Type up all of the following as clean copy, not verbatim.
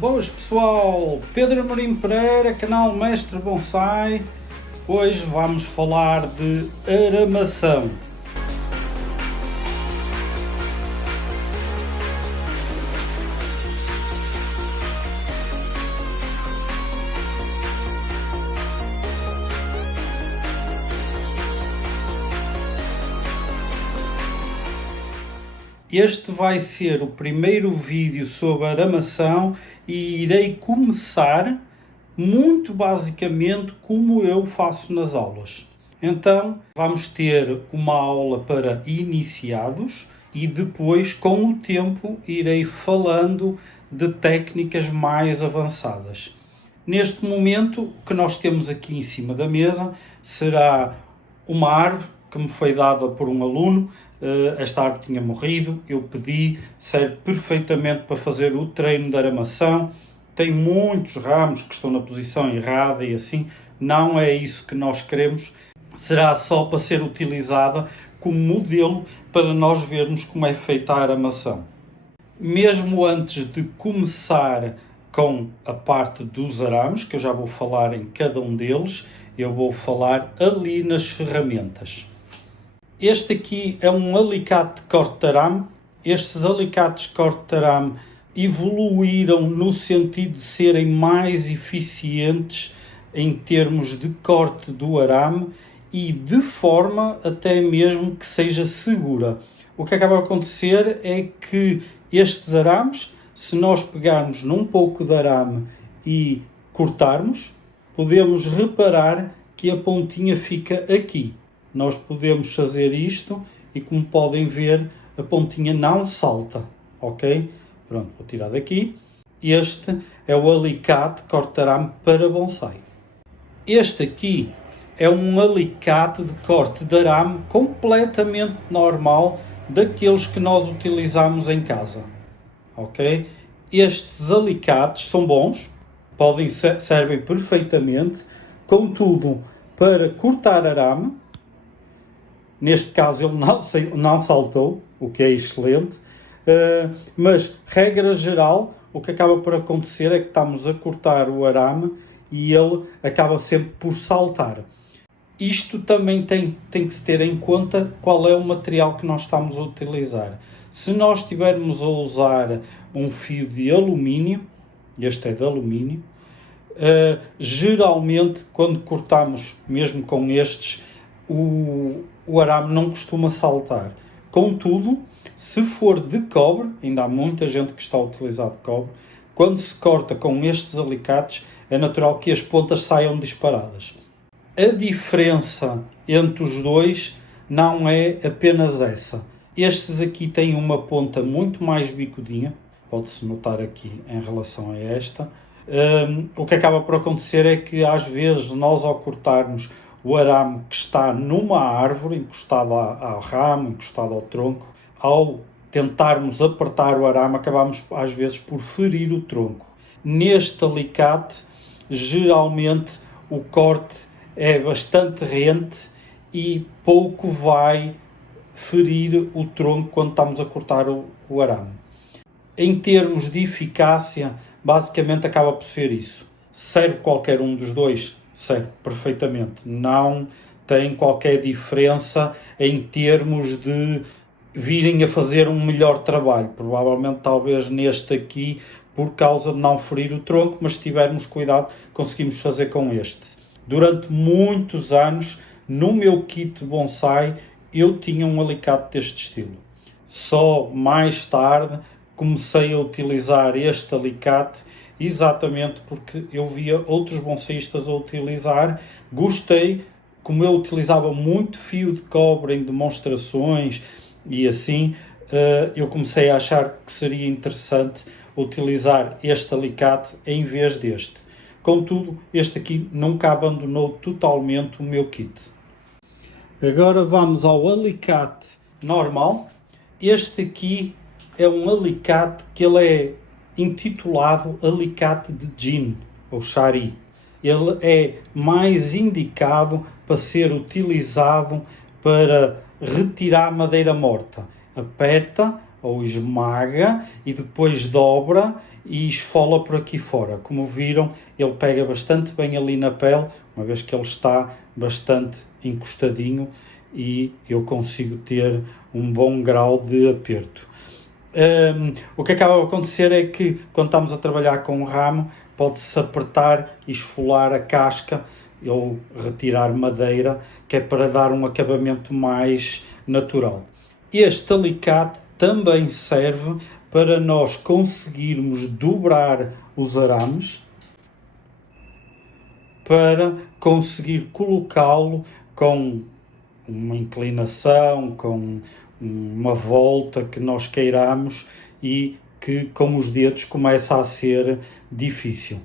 Boas pessoal, Pedro Amorim Pereira, canal Mestre Bonsai. Hoje vamos falar de aramação. Este vai ser o primeiro vídeo sobre aramação e irei começar muito basicamente como eu faço nas aulas. Então vamos ter uma aula para iniciados e depois com o tempo irei falando de técnicas mais avançadas. Neste momento o que nós temos aqui em cima da mesa será uma árvore que me foi dada por um aluno. Esta árvore tinha morrido, eu pedi, serve perfeitamente para fazer o treino de aramação. Tem muitos ramos que estão na posição errada e assim, não é isso que nós queremos. Será só para ser utilizada como modelo para nós vermos como é feita a aramação. Mesmo antes de começar com a parte dos arames, que eu já vou falar em cada um deles, eu vou falar ali nas ferramentas. Este aqui é um alicate de corte de arame. Estes alicates de corte de arame evoluíram no sentido de serem mais eficientes em termos de corte do arame e de forma até mesmo que seja segura. O que acaba a acontecer é que estes arames, se nós pegarmos num pouco de arame e cortarmos, podemos reparar que a pontinha fica aqui. Nós podemos fazer isto e, como podem ver, a pontinha não salta, ok? Pronto, vou tirar daqui. Este é o alicate corte arame para bonsai. Este aqui é um alicate de corte de arame completamente normal, daqueles que nós utilizamos em casa, ok? Estes alicates são bons, servem perfeitamente, contudo, para cortar arame. Neste caso ele não saltou, o que é excelente, mas regra geral o que acaba por acontecer é que estamos a cortar o arame e ele acaba sempre por saltar. Isto também tem que se ter em conta qual é o material que nós estamos a utilizar. Se nós estivermos a usar um fio de alumínio, este é de alumínio, geralmente quando cortamos mesmo com estes, o arame não costuma saltar. Contudo, se for de cobre, ainda há muita gente que está a utilizar de cobre, quando se corta com estes alicates, é natural que as pontas saiam disparadas. A diferença entre os dois não é apenas essa. Estes aqui têm uma ponta muito mais bicudinha, pode-se notar aqui em relação a esta. O que acaba por acontecer é que às vezes nós, ao cortarmos o arame que está numa árvore, encostado ao ramo, encostado ao tronco, ao tentarmos apertar o arame, acabamos às vezes por ferir o tronco. Neste alicate, geralmente o corte é bastante rente e pouco vai ferir o tronco quando estamos a cortar o arame. Em termos de eficácia, basicamente acaba por ser isso. Serve qualquer um dos dois? Serve perfeitamente. Não tem qualquer diferença em termos de virem a fazer um melhor trabalho. Provavelmente, talvez neste aqui, por causa de não ferir o tronco, mas se tivermos cuidado, conseguimos fazer com este. Durante muitos anos, no meu kit bonsai, eu tinha um alicate deste estilo. Só mais tarde comecei a utilizar este alicate, exatamente porque eu via outros bonsaístas a utilizar, gostei, como eu utilizava muito fio de cobre em demonstrações e assim, eu comecei a achar que seria interessante utilizar este alicate em vez deste. Contudo, este aqui nunca abandonou totalmente o meu kit. Agora vamos ao alicate normal. Este aqui é um alicate que ele é intitulado alicate de Jin, ou Shari. Ele é mais indicado para ser utilizado para retirar madeira morta. Aperta, ou esmaga e depois dobra e esfola por aqui fora. Como viram, ele pega bastante bem ali na pele, uma vez que ele está bastante encostadinho e eu consigo ter um bom grau de aperto. O que acaba a acontecer é que quando estamos a trabalhar com o ramo, pode-se apertar e esfolar a casca ou retirar madeira, que é para dar um acabamento mais natural. Este alicate também serve para nós conseguirmos dobrar os arames, para conseguir colocá-lo com uma inclinação, com uma volta que nós queiramos e que com os dedos começa a ser difícil.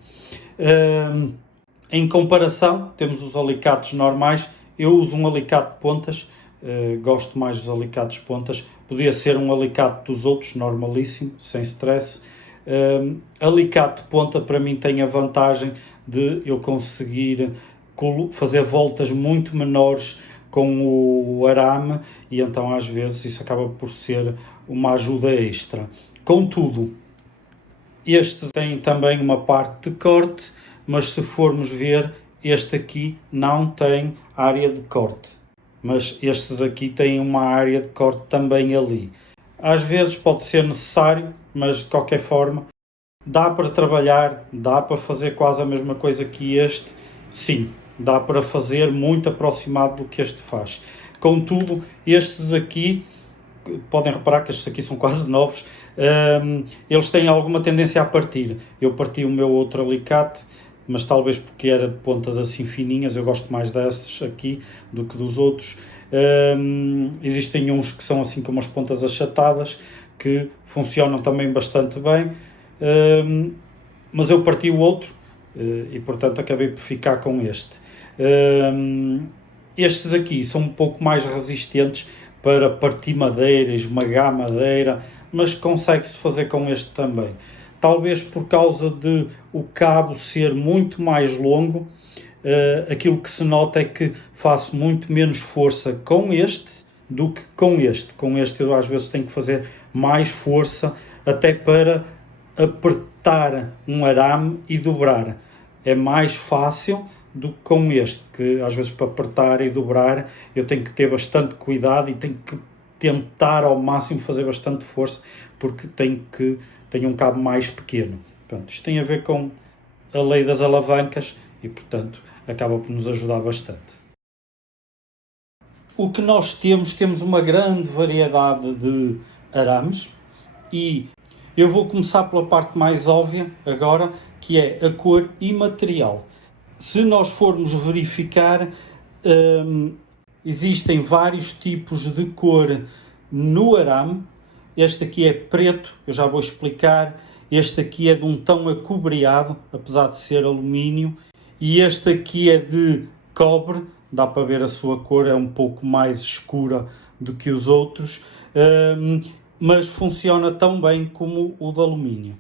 Em comparação, temos os alicates normais. Eu uso um alicate de pontas, gosto mais dos alicates de pontas. Podia ser um alicate dos outros, normalíssimo, sem stress. Alicate de ponta para mim tem a vantagem de eu conseguir fazer voltas muito menores com o arame e então às vezes isso acaba por ser uma ajuda extra. Contudo, este tem também uma parte de corte, mas se formos ver, este aqui não tem área de corte, mas estes aqui têm uma área de corte também ali. Às vezes pode ser necessário, mas de qualquer forma dá para trabalhar, dá para fazer quase a mesma coisa que este, sim, dá para fazer muito aproximado do que este faz. Contudo, estes aqui, podem reparar que estes aqui são quase novos, eles têm alguma tendência a partir. Eu parti o meu outro alicate, mas talvez porque era de pontas assim fininhas, eu gosto mais desses aqui do que dos outros. Existem uns que são assim com umas pontas achatadas, que funcionam também bastante bem, mas eu parti o outro e portanto acabei por ficar com este. Estes aqui são um pouco mais resistentes para partir madeira, esmagar madeira, mas consegue-se fazer com este também. Talvez por causa de o cabo ser muito mais longo, aquilo que se nota é que faço muito menos força com este do que com este. Com este eu às vezes tenho que fazer mais força até para apertar um arame e dobrar. É mais fácil do que com este, que às vezes para apertar e dobrar eu tenho que ter bastante cuidado e tenho que tentar ao máximo fazer bastante força, porque tenho um cabo mais pequeno. Portanto, isto tem a ver com a lei das alavancas e, portanto, acaba por nos ajudar bastante. O que nós temos uma grande variedade de arames e eu vou começar pela parte mais óbvia agora, que é a cor e material. Se nós formos verificar, existem vários tipos de cor no arame. Este aqui é preto, eu já vou explicar. Este aqui é de um tom acobreado, apesar de ser alumínio. E este aqui é de cobre, dá para ver a sua cor, é um pouco mais escura do que os outros, mas funciona tão bem como o de alumínio.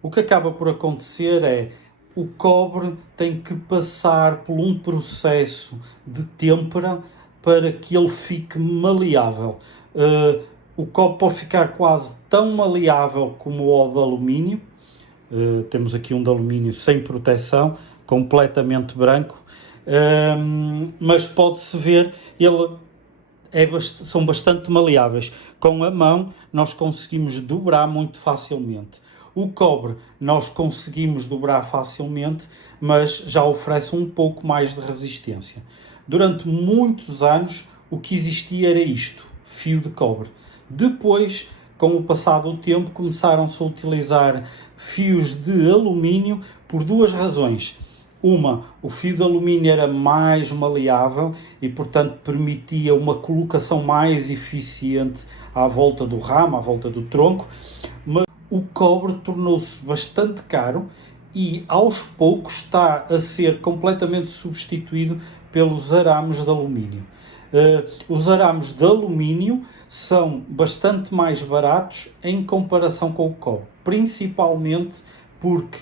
O que acaba por acontecer é o cobre tem que passar por um processo de têmpera para que ele fique maleável. O cobre pode ficar quase tão maleável como o de alumínio. Temos aqui um de alumínio sem proteção, completamente branco, mas pode-se ver, são bastante maleáveis. Com a mão nós conseguimos dobrar muito facilmente. O cobre nós conseguimos dobrar facilmente, mas já oferece um pouco mais de resistência. Durante muitos anos o que existia era isto, fio de cobre. Depois, com o passar do tempo, começaram-se a utilizar fios de alumínio por duas razões. Uma, o fio de alumínio era mais maleável e, portanto, permitia uma colocação mais eficiente à volta do ramo, à volta do tronco, mas o cobre tornou-se bastante caro e, aos poucos, está a ser completamente substituído pelos arames de alumínio. Os arames de alumínio são bastante mais baratos em comparação com o cobre, principalmente porque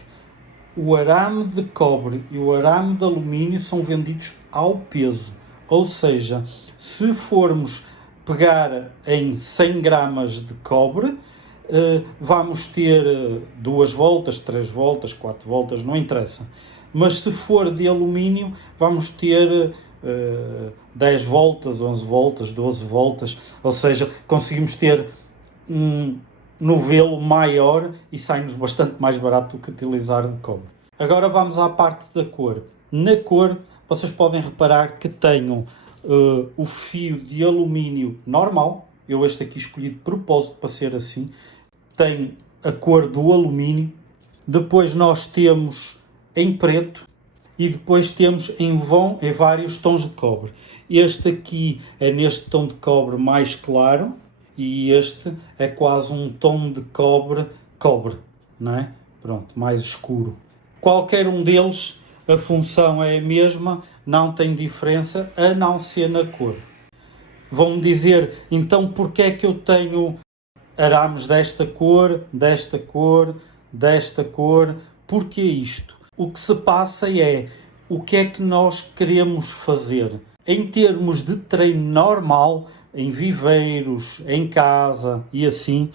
o arame de cobre e o arame de alumínio são vendidos ao peso, ou seja, se formos pegar em 100 gramas de cobre, vamos ter 2 voltas, 3 voltas, 4 voltas, não interessa. Mas se for de alumínio, vamos ter 10 voltas, 11 voltas, 12 voltas, ou seja, conseguimos ter um novelo maior e sai-nos bastante mais barato do que utilizar de cobre. Agora vamos à parte da cor. Na cor, vocês podem reparar que tenho o fio de alumínio normal, eu este aqui escolhi de propósito para ser assim, tem a cor do alumínio, depois nós temos em preto e depois temos em vários tons de cobre. Este aqui é neste tom de cobre mais claro e este é quase um tom de cobre, não é? Pronto, mais escuro. Qualquer um deles, a função é a mesma, não tem diferença, a não ser na cor. Vão-me dizer, então porquê é que eu tenho arames desta cor, desta cor, desta cor? Porquê isto? O que se passa é o que é que nós queremos fazer. Em termos de treino normal, em viveiros, em casa e assim,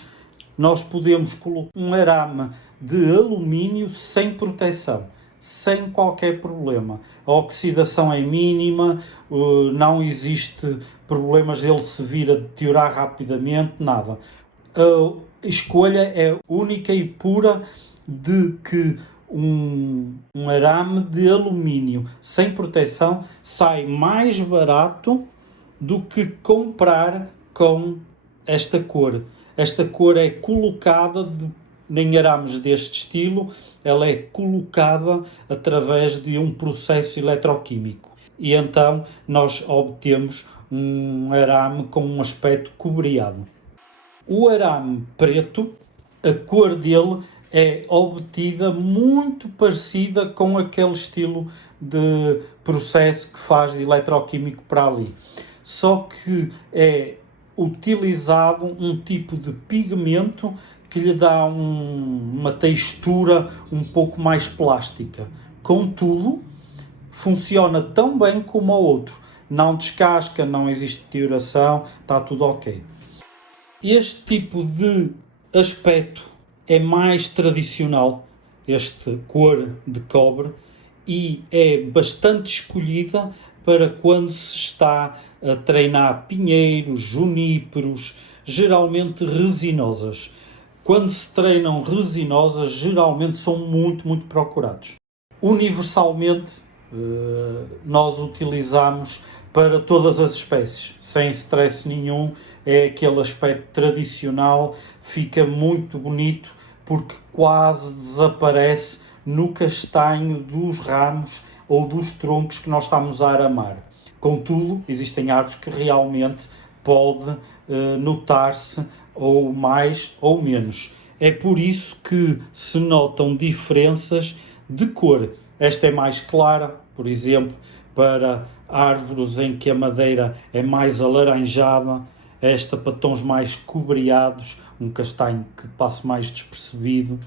nós podemos colocar um arame de alumínio sem proteção, sem qualquer problema. A oxidação é mínima, não existe problemas dele se vir a deteriorar rapidamente, nada. A escolha é única e pura de que um arame de alumínio sem proteção sai mais barato do que comprar com esta cor. Esta cor é colocada em arames deste estilo, ela é colocada através de um processo eletroquímico. E então nós obtemos um arame com um aspecto cobreado. O arame preto, a cor dele é obtida muito parecida com aquele estilo de processo que faz de eletroquímico para ali. Só que é utilizado um tipo de pigmento que lhe dá uma textura um pouco mais plástica. Contudo, funciona tão bem como o outro. Não descasca, não existe deterioração, está tudo ok. Este tipo de aspecto é mais tradicional, esta cor de cobre, e é bastante escolhida para quando se está a treinar pinheiros, juníperos, geralmente resinosas. Quando se treinam resinosas, geralmente são muito, muito procurados. Universalmente, nós utilizamos para todas as espécies, sem stress nenhum, é aquele aspecto tradicional, fica muito bonito porque quase desaparece no castanho dos ramos ou dos troncos que nós estamos a aramar. Contudo, existem árvores que realmente pode notar-se ou mais ou menos. É por isso que se notam diferenças de cor. Esta é mais clara, por exemplo, para árvores em que a madeira é mais alaranjada, esta para tons mais cobreados, um castanho que passa mais despercebido.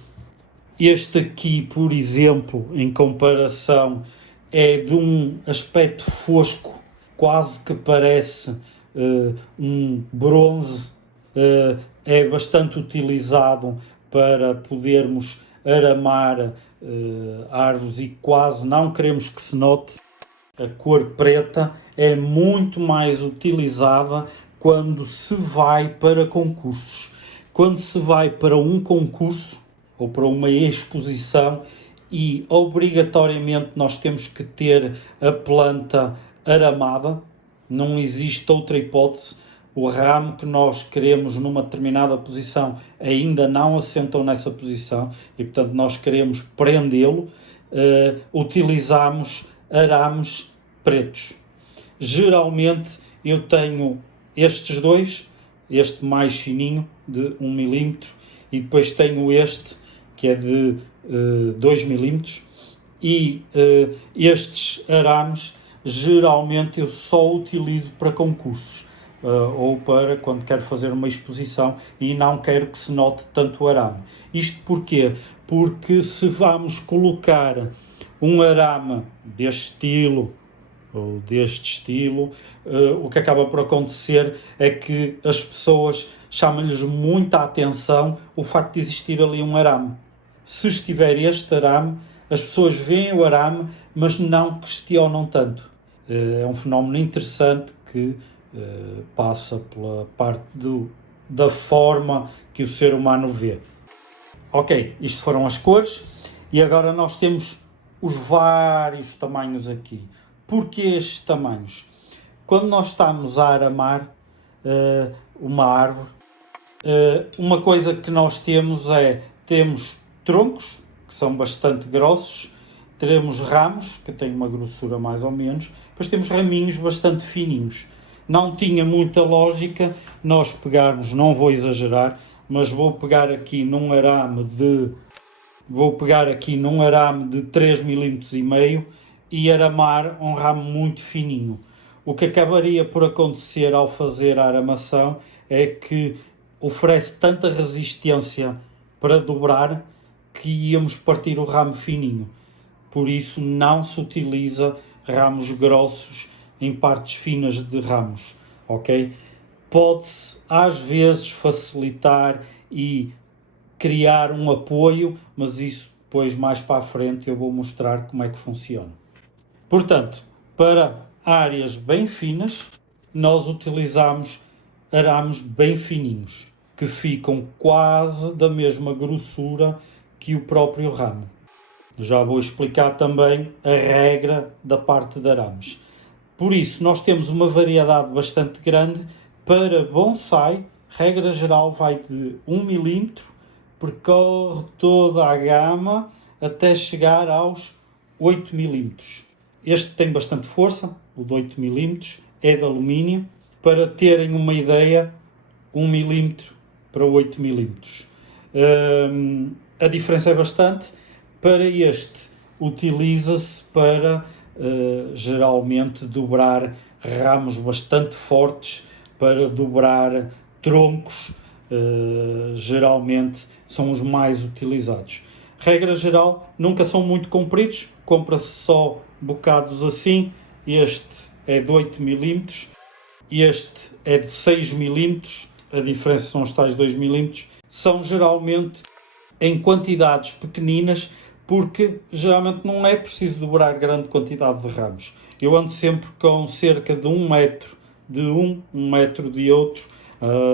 Este aqui, por exemplo, em comparação, é de um aspecto fosco, quase que parece um bronze, é bastante utilizado para podermos aramar árvores e quase não queremos que se note. A cor preta é muito mais utilizada quando se vai para concursos. Quando se vai para um concurso ou para uma exposição e obrigatoriamente nós temos que ter a planta aramada, não existe outra hipótese. O ramo que nós queremos numa determinada posição ainda não assentou nessa posição e, portanto, nós queremos prendê-lo, utilizamos arames pretos. Geralmente eu tenho estes dois, este mais fininho de 1 mm e depois tenho este que é de 2 mm e estes arames geralmente eu só utilizo para concursos ou para quando quero fazer uma exposição e não quero que se note tanto o arame. Isto porquê? Porque se vamos colocar um arame deste estilo, ou deste estilo, o que acaba por acontecer é que as pessoas chamam-lhes muita atenção o facto de existir ali um arame. Se estiver este arame, as pessoas veem o arame, mas não questionam tanto. É um fenómeno interessante que passa pela parte da forma que o ser humano vê. Ok, isto foram as cores e agora nós temos os vários tamanhos aqui. Porquê estes tamanhos? Quando nós estamos a aramar uma árvore, uma coisa que nós temos troncos, que são bastante grossos, teremos ramos, que têm uma grossura mais ou menos, depois temos raminhos bastante fininhos. Não tinha muita lógica nós pegarmos, não vou exagerar, mas vou pegar aqui num arame de 3,5 mm e aramar um ramo muito fininho. O que acabaria por acontecer ao fazer a aramação é que oferece tanta resistência para dobrar que íamos partir o ramo fininho. Por isso não se utiliza ramos grossos em partes finas de ramos, ok? Pode-se às vezes facilitar e criar um apoio, mas isso depois mais para a frente eu vou mostrar como é que funciona. Portanto, para áreas bem finas, nós utilizamos arames bem fininhos, que ficam quase da mesma grossura que o próprio ramo. Já vou explicar também a regra da parte de arames. Por isso, nós temos uma variedade bastante grande. Para bonsai, regra geral vai de 1 mm, percorre toda a gama até chegar aos 8 mm. Este tem bastante força, o de 8 mm, é de alumínio. Para terem uma ideia, 1 mm para 8 mm. A diferença é bastante. Para este, utiliza-se para geralmente dobrar ramos bastante fortes, para dobrar troncos, geralmente são os mais utilizados. Regra geral, nunca são muito compridos, compra-se só bocados assim. Este é de 8 mm, este é de 6 mm, a diferença são os tais 2 mm. São geralmente em quantidades pequeninas, porque geralmente não é preciso dobrar grande quantidade de ramos. Eu ando sempre com cerca de 1 metro de um metro de outro.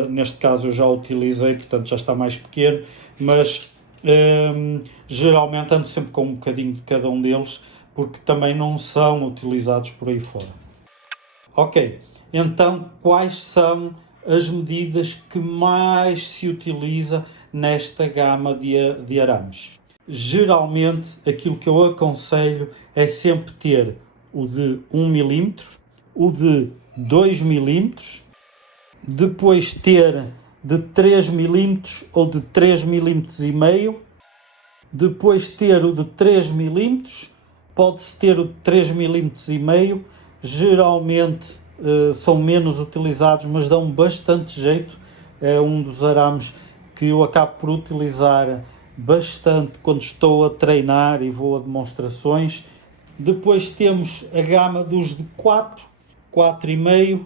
Neste caso eu já utilizei, portanto já está mais pequeno, mas geralmente ando sempre com um bocadinho de cada um deles, porque também não são utilizados por aí fora. Ok, então quais são as medidas que mais se utiliza nesta gama de arames? Geralmente aquilo que eu aconselho é sempre ter o de 1 mm, o de 2 mm, depois ter de 3 mm ou de 3 mm e meio, depois ter o de 3 mm, pode-se ter o de 3 mm e meio, geralmente são menos utilizados, mas dão bastante jeito. É um dos arames que eu acabo por utilizar bastante quando estou a treinar e vou a demonstrações. Depois temos a gama dos de 4, 4,5.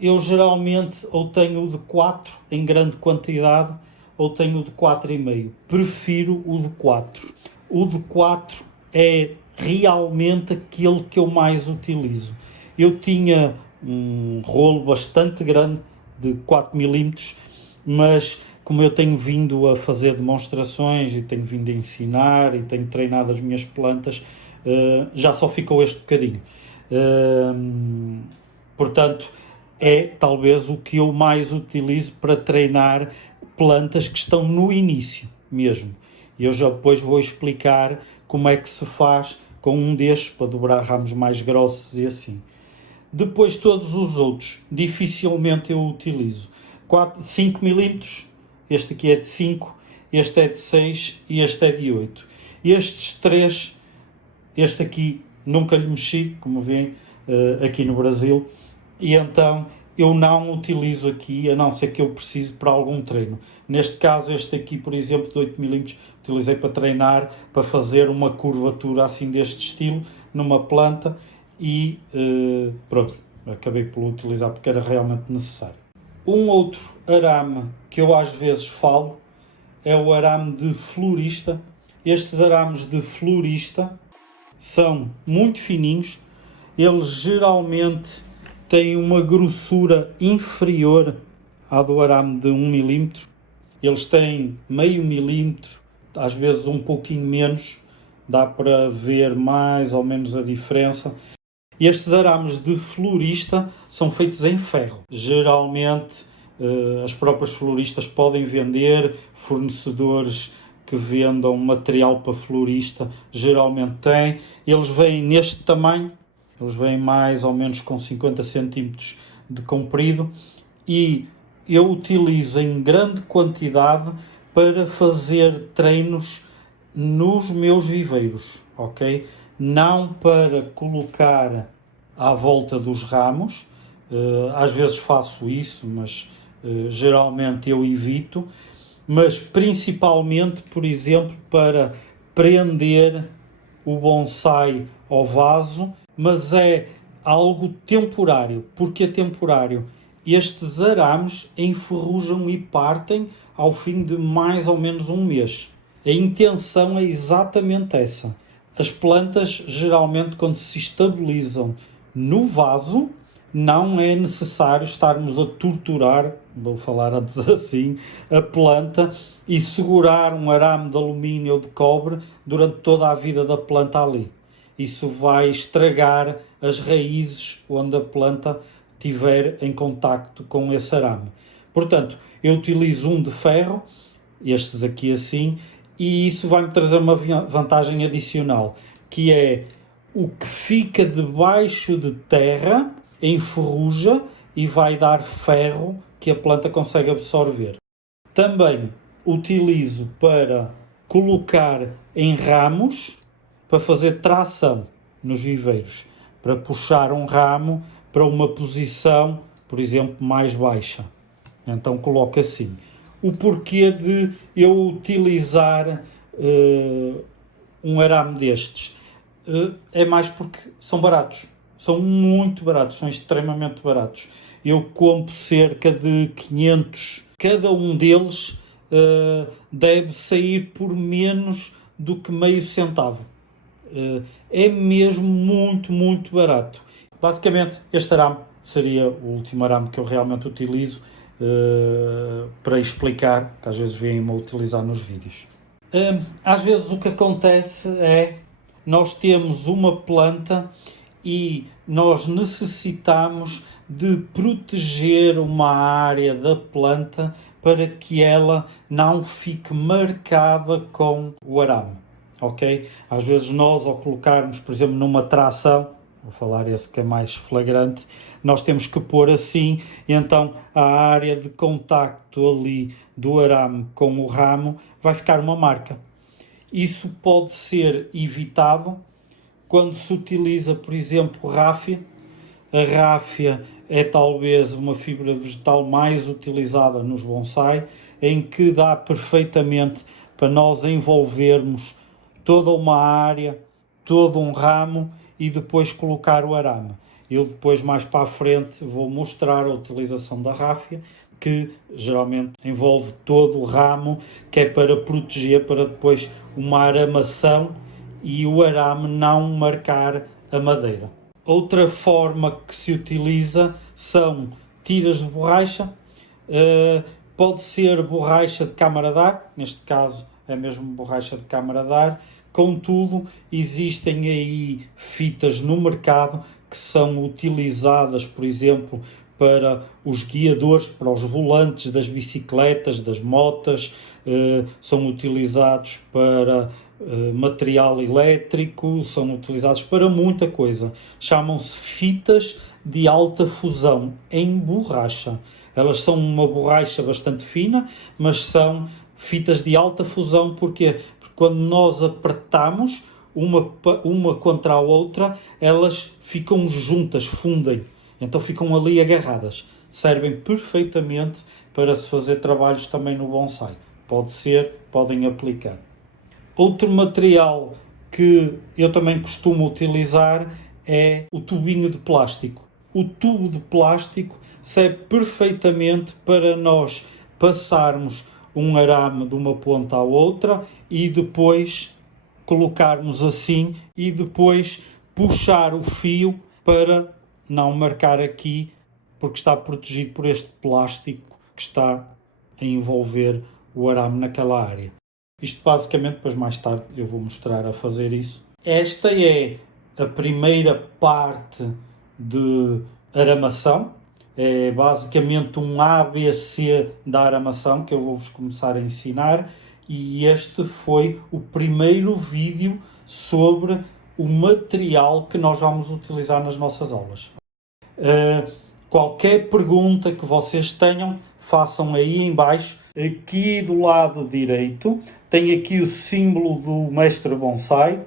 Eu geralmente ou tenho o de 4 em grande quantidade ou tenho o de 4,5. Prefiro o de 4. O de 4 é realmente aquele que eu mais utilizo. Eu tinha um rolo bastante grande de 4 mm, mas como eu tenho vindo a fazer demonstrações e tenho vindo a ensinar e tenho treinado as minhas plantas, já só ficou este bocadinho. Portanto, é talvez o que eu mais utilizo para treinar plantas que estão no início mesmo. E eu já depois vou explicar como é que se faz com um destes para dobrar ramos mais grossos e assim. Depois todos os outros, dificilmente eu utilizo. 5 mm, este aqui é de 5, este é de 6 e este é de 8. Estes três, este aqui nunca lhe mexi, como veem, aqui no Brasil, e então eu não utilizo aqui, a não ser que eu precise para algum treino. Neste caso, este aqui, por exemplo, de 8 mm, utilizei para treinar, para fazer uma curvatura assim deste estilo, numa planta, e pronto, acabei por utilizar porque era realmente necessário. Um outro arame que eu às vezes falo é o arame de florista. Estes arames de florista são muito fininhos, eles geralmente têm uma grossura inferior à do arame de 1 milímetro. Eles têm meio milímetro, às vezes um pouquinho menos, dá para ver mais ou menos a diferença. E estes arames de florista são feitos em ferro. Geralmente as próprias floristas podem vender, fornecedores que vendam material para florista geralmente têm. Eles vêm neste tamanho, eles vêm mais ou menos com 50 centímetros de comprido e eu utilizo em grande quantidade para fazer treinos nos meus viveiros, ok? Não para colocar à volta dos ramos, às vezes faço isso, mas geralmente eu evito, mas principalmente, por exemplo, para prender o bonsai ao vaso, mas é algo temporário. Porque é temporário? Estes arames enferrujam e partem ao fim de mais ou menos um mês. A intenção é exatamente essa. As plantas, geralmente, quando se estabilizam no vaso, não é necessário estarmos a torturar, vou falar antes assim, a planta e segurar um arame de alumínio ou de cobre durante toda a vida da planta ali. Isso vai estragar as raízes onde a planta estiver em contacto com esse arame. Portanto, eu utilizo um de ferro, estes aqui assim, e isso vai-me trazer uma vantagem adicional, que é o que fica debaixo de terra enferruja e vai dar ferro que a planta consegue absorver. Também utilizo para colocar em ramos, para fazer tração nos viveiros, para puxar um ramo para uma posição, por exemplo, mais baixa. Então coloco assim. O porquê de eu utilizar um arame destes? É mais porque são baratos. São muito baratos, são extremamente baratos. Eu compro cerca de 500. Cada um deles deve sair por menos do que meio centavo. É mesmo muito, muito barato. Basicamente, este arame seria o último arame que eu realmente utilizo para explicar, que às vezes vêm-me a utilizar nos vídeos. Às vezes o que acontece é nós temos uma planta e nós necessitamos de proteger uma área da planta para que ela não fique marcada com o arame, ok? Às vezes nós, ao colocarmos, por exemplo, numa tração, vou falar esse que é mais flagrante, nós temos que pôr assim, e então a área de contacto ali do arame com o ramo vai ficar uma marca. Isso pode ser evitado quando se utiliza, por exemplo, ráfia. A ráfia é talvez uma fibra vegetal mais utilizada nos bonsai, em que dá perfeitamente para nós envolvermos toda uma área, todo um ramo e depois colocar o arame. Eu depois, mais para a frente, vou mostrar a utilização da ráfia, que geralmente envolve todo o ramo, que é para proteger, para depois uma aramação e o arame não marcar a madeira. Outra forma que se utiliza são tiras de borracha. Pode ser borracha de câmara de ar, neste caso é mesmo borracha de câmara de ar. Contudo, existem aí fitas no mercado que são utilizadas, por exemplo, para os guiadores, para os volantes das bicicletas, das motas, são utilizados para material elétrico, são utilizados para muita coisa. Chamam-se fitas de alta fusão em borracha. Elas são uma borracha bastante fina, mas são fitas de alta fusão. Porquê? Porque quando nós apertamos uma contra a outra, elas ficam juntas, fundem. Então ficam ali agarradas. Servem perfeitamente para se fazer trabalhos também no bonsai. Pode ser, podem aplicar. Outro material que eu também costumo utilizar é o tubinho de plástico. O tubo de plástico serve perfeitamente para nós passarmos um arame de uma ponta à outra e depois colocarmos assim e depois puxar o fio para não marcar aqui, porque está protegido por este plástico que está a envolver o arame naquela área. Isto basicamente, depois mais tarde eu vou mostrar a fazer isso. Esta é a primeira parte de aramação. É basicamente um ABC da aramação que eu vou-vos começar a ensinar, e este foi o primeiro vídeo sobre o material que nós vamos utilizar nas nossas aulas. Qualquer pergunta que vocês tenham, façam aí em baixo. Aqui do lado direito tem aqui o símbolo do Mestre Bonsai.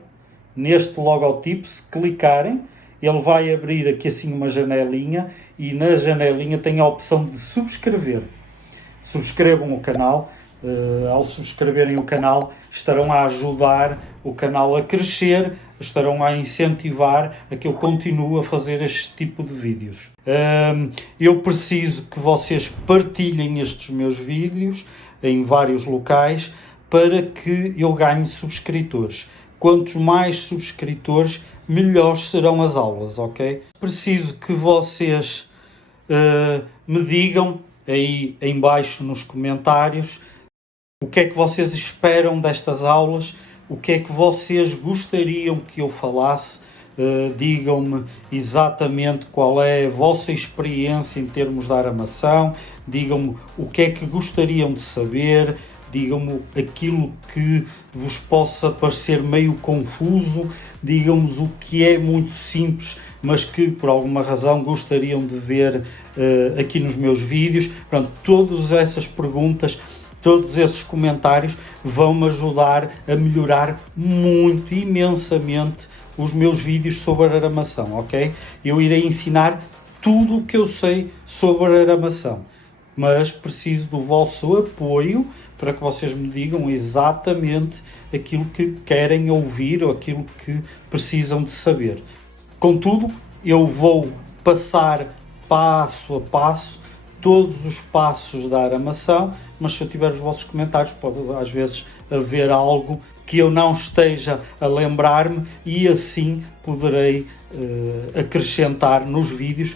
Neste logotipo, se clicarem, ele vai abrir aqui assim uma janelinha, e na janelinha tem a opção de subscrever. Subscrevam o canal. Ao subscreverem o canal, estarão a ajudar o canal a crescer, estarão a incentivar a que eu continue a fazer este tipo de vídeos. Eu preciso que vocês partilhem estes meus vídeos em vários locais para que eu ganhe subscritores. Quantos mais subscritores, melhores serão as aulas, ok? Preciso que vocês me digam aí em baixo nos comentários o que é que vocês esperam destas aulas, o que é que vocês gostariam que eu falasse. Digam-me exatamente qual é a vossa experiência em termos de aramação, digam-me o que é que gostariam de saber, digam-me aquilo que vos possa parecer meio confuso, digam-me o que é muito simples, mas que por alguma razão gostariam de ver aqui nos meus vídeos. Pronto, todas essas perguntas, todos esses comentários vão-me ajudar a melhorar muito, imensamente, os meus vídeos sobre aramação, ok? Eu irei ensinar tudo o que eu sei sobre aramação, mas preciso do vosso apoio para que vocês me digam exatamente aquilo que querem ouvir ou aquilo que precisam de saber. Contudo, eu vou passar passo a passo todos os passos da aramação, mas se eu tiver os vossos comentários, pode às vezes haver algo que eu não esteja a lembrar-me, e assim poderei acrescentar nos vídeos,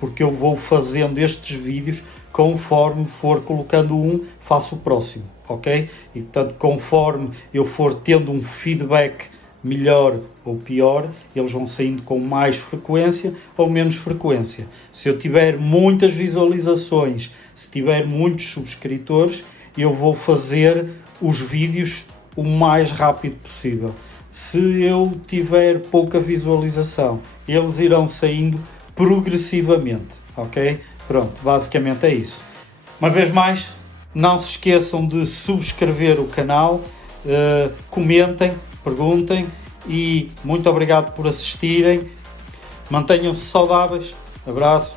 porque eu vou fazendo estes vídeos conforme for colocando um, faço o próximo, ok? E portanto, conforme eu for tendo um feedback melhor ou pior, eles vão saindo com mais frequência ou menos frequência. Se eu tiver muitas visualizações, se tiver muitos subscritores, eu vou fazer os vídeos o mais rápido possível. Se eu tiver pouca visualização, eles irão saindo progressivamente, ok? Pronto, basicamente é isso. Uma vez mais, não se esqueçam de subscrever o canal, comentem, perguntem, e muito obrigado por assistirem. Mantenham-se saudáveis. Abraço.